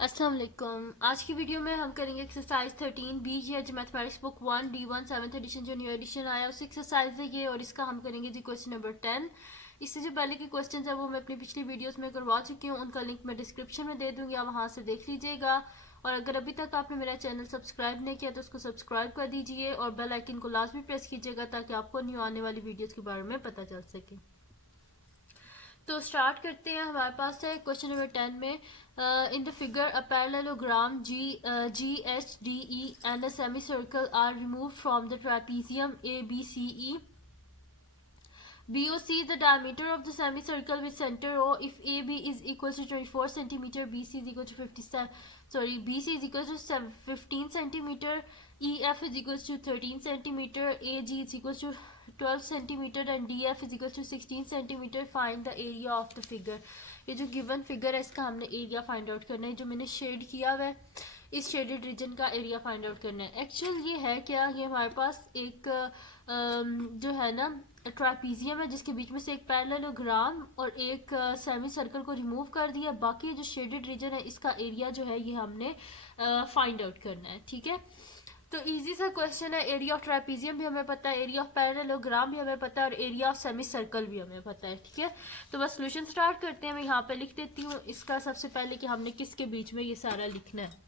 अस्सलाम वालेकुम। आज की वीडियो में हम करेंगे exercise 13 BGH mathematics book 1 D1 7th edition जो न्यू एडिशन आया उस एक्सरसाइज है ये, और इसका हम करेंगे जी क्वेश्चन नंबर 10। इससे जो पहले के क्वेश्चन है वो मैं अपनी पिछली वीडियोस में करवा चुकी हूँ, उनका लिंक मैं डिस्क्रिप्शन में दे दूंगी, आप वहाँ से देख लीजिएगा। और अगर अभी तक आपने मेरा चैनल सब्सक्राइब नहीं किया तो उसको सब्सक्राइब कर दीजिए और बेल आइकन को लाजमी प्रेस कीजिएगा ताकि आपको न्यू आने वाली वीडियोज़ के बारे में पता चल सके। तो स्टार्ट करते हैं। हमारे पास है क्वेश्चन नंबर 10 में in the figure a parallelogram GHDE and a semicircle are remove from the trapezium ABCE. BOC is the diameter of the semicircle with center O. If AB is equal to 24 centimeter, BC is equal to BC is equal to 15 centimeter, EF is equal to 13 centimeter, AG is equal to 12 centimeter and DF is equal to 16 centimeter. Find the area of the figure. ये जो given figure है इसका हमने area find out करना है। जो मैंने shade किया हुआ है इस शेडेड रीजन का एरिया फाइंड आउट करना है। एक्चुअल ये है क्या, ये हमारे पास एक जो है ना ट्रापीजियम है जिसके बीच में से एक पैरेललोग्राम और एक सेमी सर्कल को रिमूव कर दिया। बाकी जो शेडेड रीजन है इसका एरिया जो है ये हमने फाइंड आउट करना है। ठीक है, तो इजी सा क्वेश्चन है। एरिया ऑफ ट्रापीजियम भी हमें पता है, एरिया ऑफ पैरेललोग्राम भी हमें पता है और एरिया ऑफ सेमी सर्कल भी हमें पता है। ठीक है, तो बस सोल्यूशन स्टार्ट करते हैं। मैं यहाँ पे लिख देती हूँ इसका सबसे पहले कि हमने किसके बीच में ये सारा लिखना है।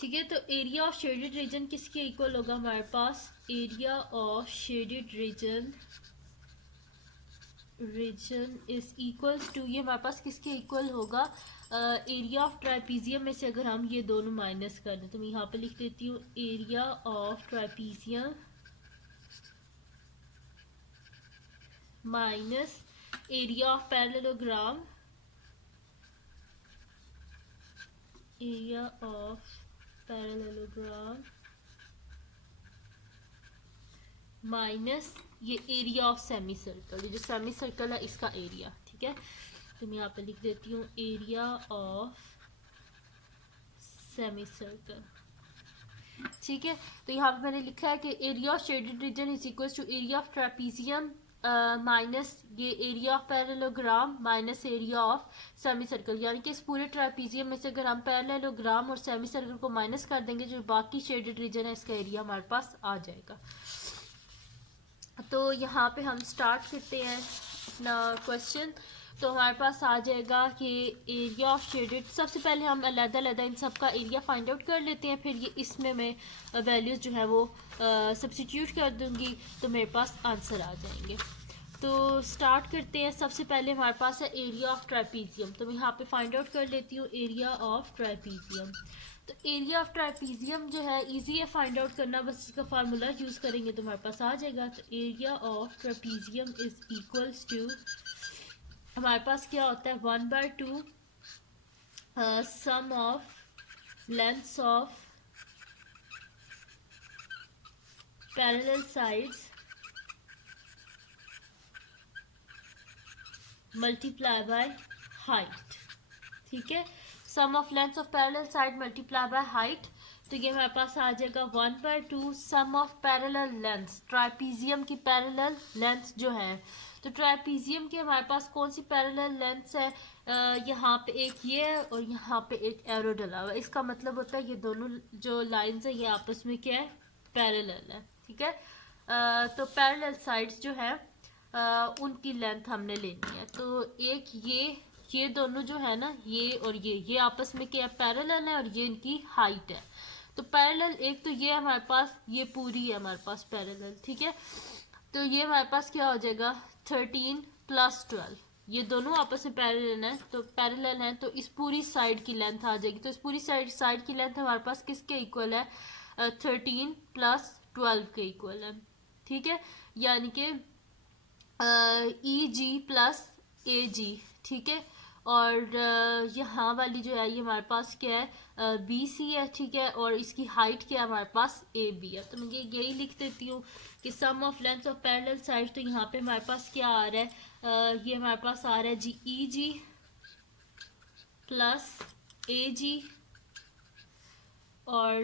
ठीक है, तो एरिया ऑफ शेडेड रीजन किसके इक्वल होगा हमारे पास, area of shaded region is equals to, ये हमारे पास किसके इक्वल होगा, एरिया ऑफ ट्रापीजियम में से अगर हम ये दोनों माइनस कर दें तो मैं यहाँ पे लिख देती हूँ area of trapezium minus area of parallelogram, area of parallelogram minus ये एरिया ऑफ सेमी सर्कल, ये जो सेमी सर्कल है इसका एरिया। ठीक है, तो मैं यहाँ पे लिख देती हूँ एरिया ऑफ सेमी सर्कल। ठीक है, तो यहाँ पे मैंने लिखा है कि area of shaded region is equal to area of trapezium minus ये area of parallelogram minus area of semi circle, यानी कि इस पूरे ट्रेपीजियम में से अगर हम पैरेललोग्राम और सेमी सर्कल को माइनस कर देंगे जो बाकी शेडेड रीजन है इसका एरिया हमारे पास आ जाएगा। तो यहाँ पे हम स्टार्ट करते हैं अपना क्वेश्चन। तो हमारे पास आ जाएगा कि एरिया ऑफ शेडेड, सबसे पहले हम अलग-अलग इन सब का एरिया फाइंड आउट कर लेते हैं, फिर ये इसमें मैं वैल्यूज़ जो है वो सब्स्टिट्यूट कर दूंगी तो मेरे पास आंसर आ जाएंगे। तो स्टार्ट करते हैं। सबसे पहले हमारे पास है एरिया ऑफ ट्रापीजियम, तो मैं यहाँ पे फाइंड आउट कर लेती हूँ एरिया ऑफ ट्रापीजियम। तो एरिया ऑफ ट्रापीजियम जो है इजी है फाइंड आउट करना, बस इसका फार्मूला यूज़ करेंगे तो हमारे पास आ जाएगा। तो area of trapezium is equals to, हमारे पास क्या होता है, 1/2 sum of lengths of parallel sides multiply by height. ठीक है, sum of lengths of parallel side multiply by height, तो ये हमारे पास आ जाएगा 1/2 sum of parallel lengths, trapezium की पैरेलल लेंथ्स जो है। तो ट्रापीजियम की हमारे पास कौन सी पैरेलल लेंथ्स है, यहाँ पे एक ये है और यहाँ पे एक एरो डला हुआ है, इसका मतलब होता है ये दोनों जो लाइंस है ये आपस में क्या है, पैरेलल है। ठीक है, तो पैरेलल साइड्स जो है उनकी लेंथ हमने लेनी है। तो एक ये दोनों जो है ना, ये और ये आपस में क्या पैरेलल है और ये इनकी हाइट है। तो पैरेलल एक तो ये हमारे पास ये पूरी है हमारे पास पैरेलल। ठीक है, तो ये हमारे पास क्या हो जाएगा 13 + 12, ये दोनों आपस में पैरेलल है तो पैरेलल है, तो इस पूरी साइड की लेंथ आ जाएगी। तो इस पूरी साइड की लेंथ हमारे पास किसके इक्वल है, 13 + 12 के इक्वल है। ठीक है, यानी कि EG + AG। ठीक है, और यहाँ वाली जो है ये हमारे पास क्या है, BC है। ठीक है, और इसकी हाइट क्या है हमारे पास AB है। तो मैं यही लिख देती हूँ कि sum of lengths of parallel side, तो यहाँ पे हमारे पास क्या आ रहा है, ये हमारे पास आ रहा है जी EG + AG, और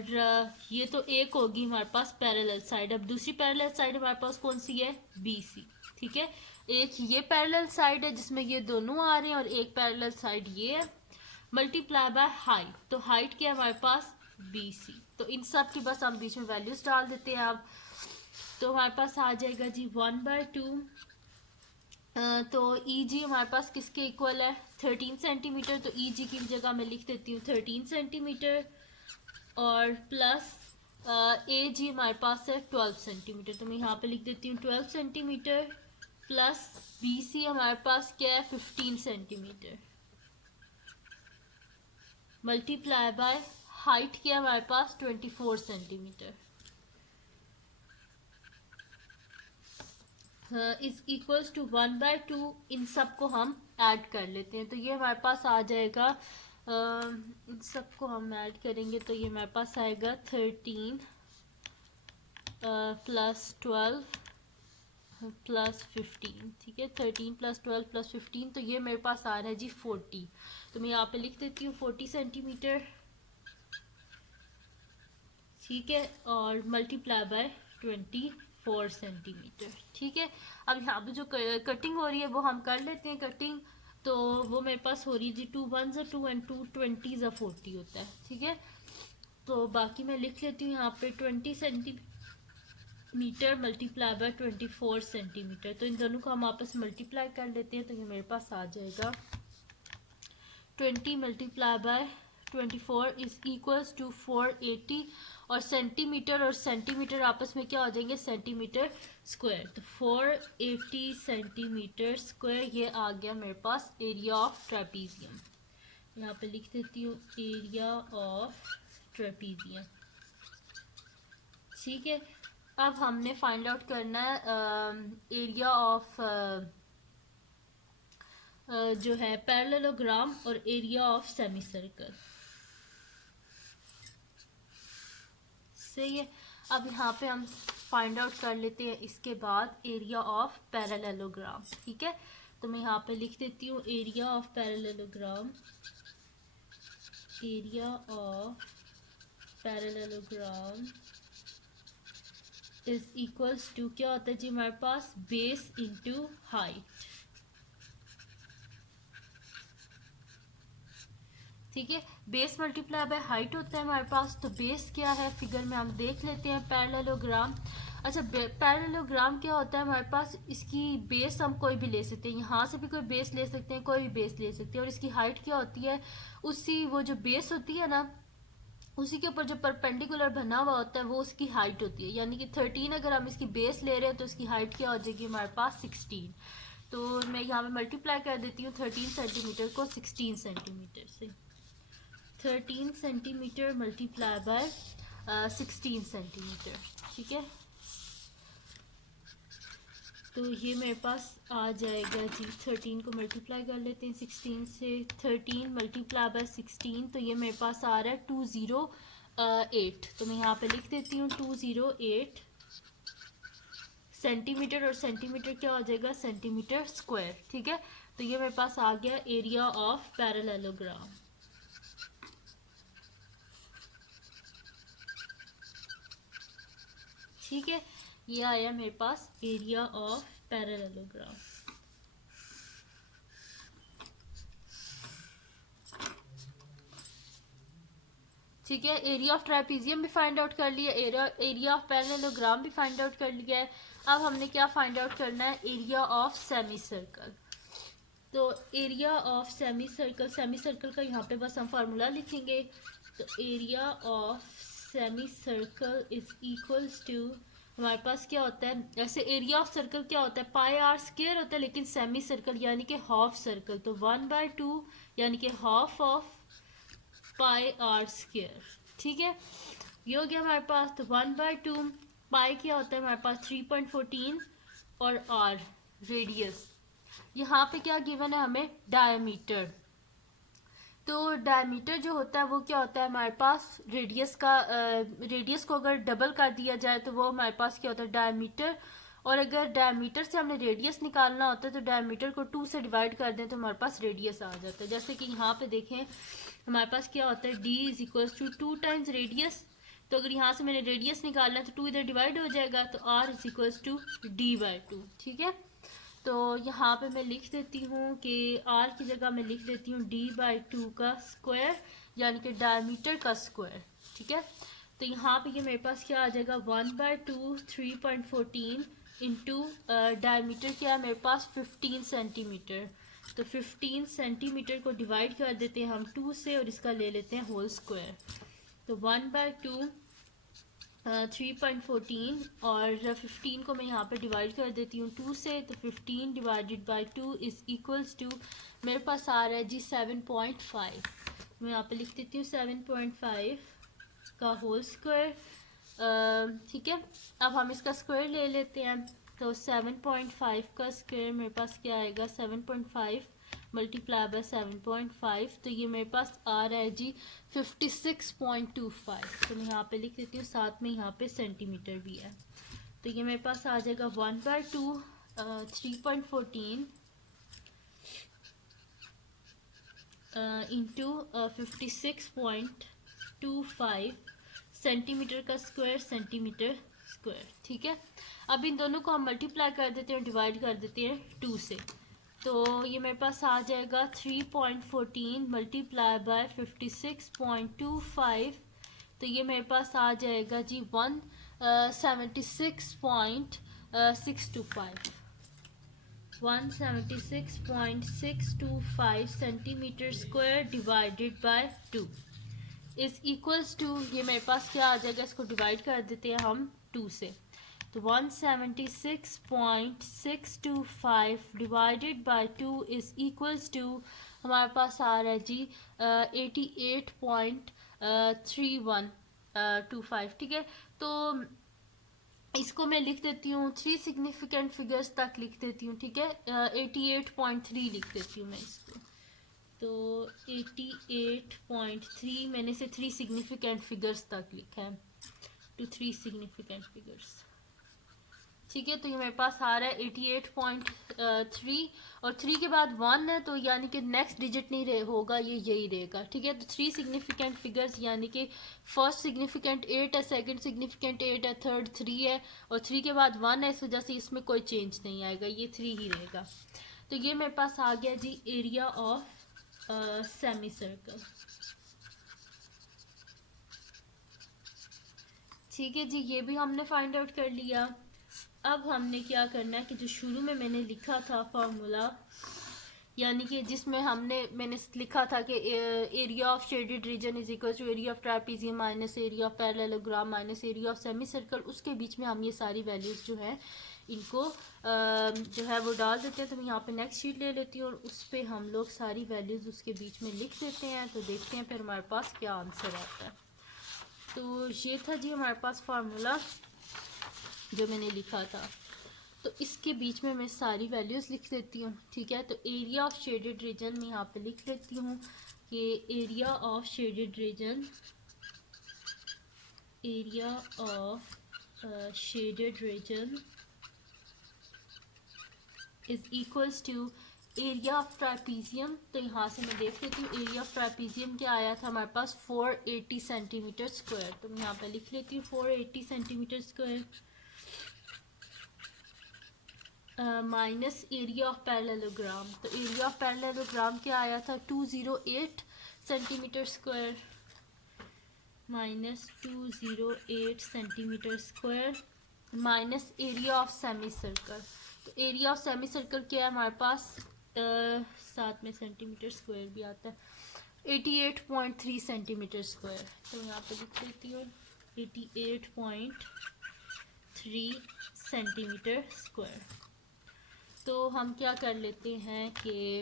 ये तो एक होगी हमारे पास पैरेलल साइड। अब दूसरी पैरेलल साइड हमारे पास कौन सी है, BC। ठीक है, एक ये पैरेलल साइड है जिसमें ये दोनों आ रहे हैं और एक पैरेलल साइड ये है। मल्टीप्लाई बाय हाइट, तो हाइट क्या है हमारे पास BC, तो इन सब की बस हम बीच में वैल्यूज डाल देते हैं अब। तो हमारे पास आ जाएगा जी 1/2, तो EG हमारे पास किसके इक्वल है 13 सेंटीमीटर, तो EG की जगह मैं लिख देती हूँ 13 सेंटीमीटर और प्लस AG हमारे पास है 12 सेंटीमीटर, तो मैं यहाँ पे लिख देती हूँ 12 सेंटीमीटर प्लस BC हमारे पास क्या है 15 सेंटीमीटर मल्टीप्लाई बाय हाइट क्या है हमारे पास 24 सेंटीमीटर इज इक्वल्स टू 1/2। इन सब को हम ऐड कर लेते हैं, तो ये हमारे पास आ जाएगा, इन सब को हम ऐड करेंगे तो ये हमारे पास आएगा 13 प्लस 12 प्लस 15, ठीक है 13 प्लस 12 प्लस 15, तो ये मेरे पास आ रहा है जी 40, तो मैं यहाँ पे लिख देती हूँ 40 सेंटीमीटर, ठीक है, और मल्टीप्लाई बाय 24 सेंटीमीटर, ठीक है। अब यहाँ पे जो कटिंग हो रही है वो हम कर लेते हैं कटिंग, तो वो मेरे पास हो रही है जी 2 1s 2 एंड 2 20s 40 होता है, ठीक है। तो बाकी मैं लिख लेती हूँ यहाँ पे 20 सेंटीमीटर मल्टीप्लाई बाय 24 सेंटीमीटर, तो इन दोनों को हम आपस में मल्टीप्लाई कर लेते हैं, तो ये मेरे पास आ जाएगा 20 multiply by 24 is equals to 480, और सेंटीमीटर आपस में क्या हो जाएंगे सेंटीमीटर स्क्वायर, तो 480 सेंटीमीटर स्क्वायर ये आ गया मेरे पास एरिया ऑफ ट्रेपीजियम। यहाँ पे लिख देती हूँ एरिया ऑफ ट्रेपीजियम, ठीक है। अब हमने फाइंड आउट करना है एरिया ऑफ जो है पैरेललोग्राम और एरिया ऑफ सेमी सर्कल, सही है। अब यहाँ पे हम फाइंड आउट कर लेते हैं इसके बाद एरिया ऑफ पैरेललोग्राम, ठीक है। तो मैं यहाँ पे लिख देती हूँ area of parallelogram, area of parallelogram is equals to क्या होता है जी हमारे पास बेस इंटू हाइट, ठीक है। बेस मल्टीप्लाई बाय हाइट होता है हमारे पास, तो बेस क्या है फिगर में हम देख लेते हैं पैरेललोग्राम। अच्छा पैरेललोग्राम क्या होता है हमारे पास, इसकी बेस हम कोई भी ले सकते हैं, यहाँ से भी कोई बेस ले सकते हैं, कोई भी बेस ले सकते हैं, और इसकी हाइट क्या होती है उसी वो जो बेस होती है ना उसी के ऊपर जो परपेंडिकुलर बना हुआ होता है वो उसकी हाइट होती है, यानी कि 13 अगर हम इसकी बेस ले रहे हैं तो इसकी हाइट क्या हो जाएगी हमारे पास 16, तो मैं यहाँ पे मल्टीप्लाई कर देती हूँ 13 सेंटीमीटर को 16 सेंटीमीटर से, 13 सेंटीमीटर मल्टीप्लाई बाय 16 सेंटीमीटर, ठीक है। तो ये मेरे पास आ जाएगा जी 13 को मल्टीप्लाई कर लेते हैं 16 से, 13 मल्टीप्लाई बाय 16, तो ये मेरे पास आ रहा है 208, तो मैं यहाँ पे लिख देती हूँ 208 सेंटीमीटर, और सेंटीमीटर क्या हो जाएगा सेंटीमीटर स्क्वायर, ठीक है। तो ये मेरे पास आ गया एरिया ऑफ पैरेललोग्राम, ठीक है। ये आया मेरे पास एरिया ऑफ पैरेललोग्राम, ठीक है। एरिया ऑफ ट्राइपीजियम भी फाइंड आउट कर लिया, एरिया ऑफ पैरेललोग्राम भी फाइंड आउट कर लिया है। अब हमने क्या फाइंड आउट करना है area of semi circle, area area of semi सर्कल का यहाँ पे बस हम फार्मूला लिखेंगे, तो area of semi circle is equals to हमारे पास क्या होता है, ऐसे एरिया ऑफ सर्कल क्या होता है पाई आर स्क्वायर होता है, लेकिन सेमी सर्कल यानी कि हाफ सर्कल, तो 1/2 यानी कि half of pi r square, ठीक है। ये हो गया हमारे पास, तो 1/2 पाई क्या होता है हमारे पास 3.14 और आर रेडियस, यहाँ पे क्या गिवन है हमें डायमीटर, तो डायमीटर जो होता है वो क्या होता है हमारे पास रेडियस का, रेडियस को अगर डबल कर दिया जाए तो वो हमारे पास क्या होता है डायमीटर, और अगर डायमीटर से हमने रेडियस निकालना होता है तो डायमीटर को 2 से डिवाइड कर दें तो हमारे पास रेडियस आ जाता है। जैसे कि यहाँ पे देखें हमारे पास क्या होता है d is equals to 2 times radius, तो अगर यहाँ से मैंने रेडियस निकालना है तो 2 इधर डिवाइड हो जाएगा, तो r is equals to d/2, ठीक है। तो यहाँ पे मैं लिख देती हूँ कि r की जगह मैं लिख देती हूँ d/2 का स्क्वायर, यानी कि डायमीटर का स्क्वायर। ठीक है, तो यहाँ पे ये मेरे पास क्या आ जाएगा 1/2 3.14 इंटू डायमीटर क्या है मेरे पास 15 सेंटीमीटर। तो 15 सेंटीमीटर को डिवाइड कर देते हैं हम 2 से और इसका ले लेते हैं होल स्क्वायर। तो 1/2 3.14 और 15 को मैं यहाँ पे डिवाइड कर देती हूँ 2 से, तो 15 divided by 2 is equals to मेरे पास आ रहा है जी 7.5। मैं यहाँ पे लिख देती हूँ 7.5 का होल स्क्वायर। ठीक है, अब हम इसका स्क्वायर ले लेते हैं। तो 7.5 का स्क्वायर मेरे पास क्या आएगा 7.5 मल्टीप्लाई बाय 7.5, तो ये मेरे पास आ रहा है जी 56.25। तो मैं यहाँ पे लिख देती हूँ, साथ में यहाँ पे सेंटीमीटर भी है। तो ये मेरे पास आ जाएगा 1/2 3.14 इंटू 56.25 सेंटीमीटर का स्क्वायर सेंटीमीटर स्क्वायर। ठीक है, अब इन दोनों को हम मल्टीप्लाई कर देते हैं, डिवाइड कर देते हैं 2 से। तो ये मेरे पास आ जाएगा 3.14 मल्टीप्लाई बाय 56.25, तो ये मेरे पास आ जाएगा जी 176.625 centimetre square divided by 2 is equals to, ये मेरे पास क्या आ जाएगा, इसको डिवाइड कर देते हैं हम 2 से। तो 176.625 divided by 2 is equals to हमारे पास आ रहा है जी 88.3125। ठीक है, तो इसको मैं लिख देती हूँ 3 सिग्निफिकेंट फिगर्स तक लिख देती हूँ। ठीक है, 88.3 लिख देती हूँ मैं इसको। तो 88.3 मैंने से 3 सिग्निफिकेंट फिगर्स तक लिखा है, टू 3 सिग्निफिकेंट फिगर्स। ठीक है, तो ये मेरे पास आ रहा है 88.3 और 3 के बाद 1 है, तो यानी कि नेक्स्ट डिजिट नहीं होगा, ये यही रहेगा। ठीक है, तो 3 सिग्निफिकेंट फिगर्स यानी कि फर्स्ट सिग्निफिकेंट 8 है, सेकंड सिग्निफिकेंट 8 है, थर्ड 3 है और 3 के बाद 1 है, इस वजह से इसमें कोई चेंज नहीं आएगा, ये 3 ही रहेगा। तो ये मेरे पास आ गया जी एरिया ऑफ सेमी सर्कल। ठीक है जी, ये भी हमने फाइंड आउट कर लिया। अब हमने क्या करना है कि जो शुरू में मैंने लिखा था फार्मूला, यानी कि जिसमें मैंने लिखा था कि area of shaded region is equal to area of trapezium minus area of parallelogram minus area of semi circle, उसके बीच में हम ये सारी वैल्यूज़ जो है इनको जो है वो डाल देते हैं। तो मैं यहाँ पे नेक्स्ट शीट ले लेती हूँ और उस पर हम लोग सारी वैल्यूज़ उसके बीच में लिख देते हैं। तो देखते हैं फिर हमारे पास क्या आंसर आता है। तो ये था जी हमारे पास फार्मूला जो मैंने लिखा था। तो इसके बीच में मैं सारी वैल्यूज़ लिख देती हूँ। ठीक है, तो एरिया ऑफ शेडेड रीजन में यहाँ पे लिख लेती हूँ कि area of shaded region, area of shaded region is equals to area of trapezium. तो यहाँ से मैं देख लेती हूँ एरिया ऑफ ट्रापेजियम क्या आया था हमारे पास 480 सेंटीमीटर स्क्वायर। तो मैं यहाँ पे लिख लेती हूँ 480 centimetre square minus area of parallelogram. तो एरिया ऑफ पैरेललोग्राम क्या आया था 208 centimetre square minus 208 centimetre square minus area of semi circle. Area area of semi circle क्या है हमारे पास साथ में सेंटीमीटर स्क्वायर भी आता है 88.3 सेंटीमीटर स्क्वायर। तो यहाँ पे लिख लेती हूँ 88.3 सेंटीमीटर स्क्वायर। तो हम क्या कर लेते हैं कि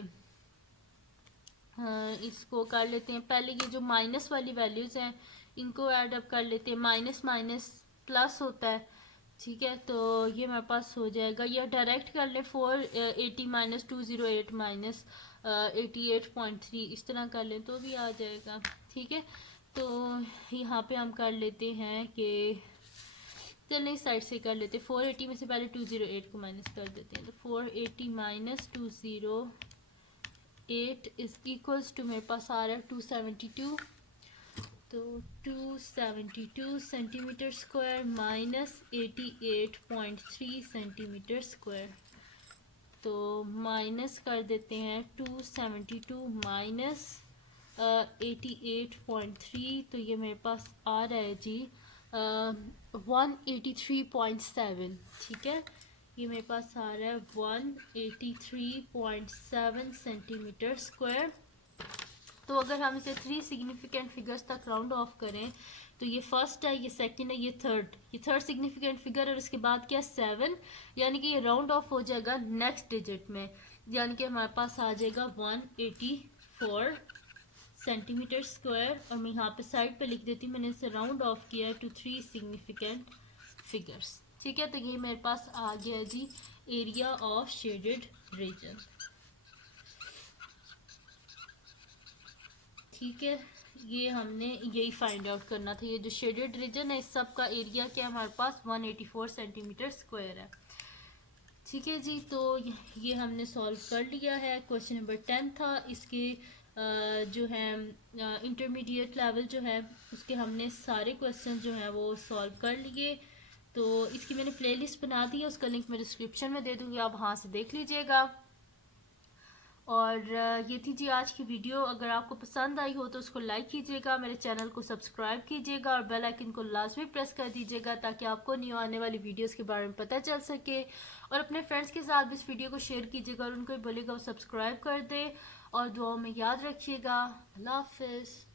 इसको कर लेते हैं, पहले ये जो माइनस वाली वैल्यूज़ हैं इनको ऐड अप कर लेते हैं, माइनस माइनस प्लस होता है। ठीक है, तो ये मेरे पास हो जाएगा, ये डायरेक्ट कर लें 480 माइनस 208 माइनस 88.3 इस तरह कर लें तो भी आ जाएगा। ठीक है, तो यहाँ पे हम कर लेते हैं कि चलिए इस साइड से कर लेते हैं, 480 में से पहले 208 को माइनस कर देते हैं। तो 480 माइनस 208 इज इक्वल्स टू मेरे पास आ रहा है 272। तो 272 centimetre square minus 88.3 centimetre square. तो माइनस कर देते हैं 272 माइनस 88.3, तो ये मेरे पास आ रहा है जी 183.7। ठीक है, ये मेरे पास आ रहा है 183.7 सेंटीमीटर स्क्वायर। तो अगर हम इसे 3 सिग्निफिकेंट फिगर्स तक राउंड ऑफ करें तो ये फर्स्ट है, ये सेकंड है, ये थर्ड सिग्निफिकेंट फिगर, और उसके बाद क्या 7, यानी कि ये राउंड ऑफ हो जाएगा नेक्स्ट डिजिट में, यानी कि हमारे पास आ जाएगा 184 सेंटीमीटर स्क्वायर। और मैं यहाँ पे साइड पे लिख देती हूँ, मैंने इसे राउंड ऑफ किया है टू 3 सिग्निफिकेंट फिगर्स। ठीक है, तो ये मेरे पास आ गया जी एरिया ऑफ शेडेड रीजन। ठीक है, ये हमने यही फाइंड आउट करना था, ये जो शेडेड रीजन है इस सब का एरिया क्या हमारे पास 184 सेंटीमीटर स्क्वायर है। ठीक है जी, तो ये हमने सॉल्व कर लिया है। क्वेश्चन नंबर 10 था, इसके जो है इंटरमीडिएट लेवल जो है उसके हमने सारे क्वेश्चन जो हैं वो सॉल्व कर लिए। तो इसकी मैंने प्लेलिस्ट बना दी है, उसका लिंक मैं डिस्क्रिप्शन में दे दूँगी, आप वहाँ से देख लीजिएगा। और ये थी जी आज की वीडियो। अगर आपको पसंद आई हो तो उसको लाइक कीजिएगा, मेरे चैनल को सब्सक्राइब कीजिएगा और बेल आइकन को लाजमी प्रेस कर दीजिएगा ताकि आपको न्यू आने वाली वीडियोस के बारे में पता चल सके। और अपने फ्रेंड्स के साथ भी इस वीडियो को शेयर कीजिएगा और उनको भी बोलिएगा वो सब्सक्राइब कर दे। और दुआओं में याद रखिएगा। अल्लाह हाफिज़।